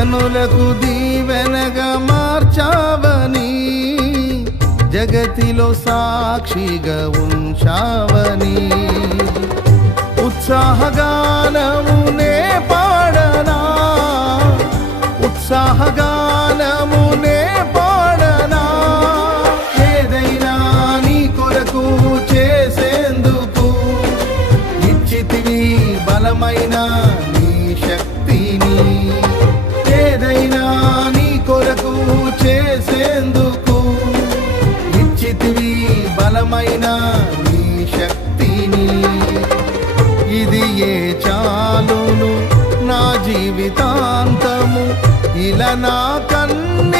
జనులకు దీవెనగా మార్చావని, జగతిలో సాక్షిగా ఉంచావని, ఉత్సాహగానమునే పాడనా, ఉత్సాహగానమునే పాడనా. ఏదైనా నీ కొరకు చేసేందుకు ఇచ్చితివి బలమైన నీ శక్తిని. ఏదైనా నీ కొరకు చేసేందుకు ఇచ్చితివి బలమైన నీ శక్తిని. ఇది ఏ చాలును నా జీవితాంతము, ఇలా నా కన్నీ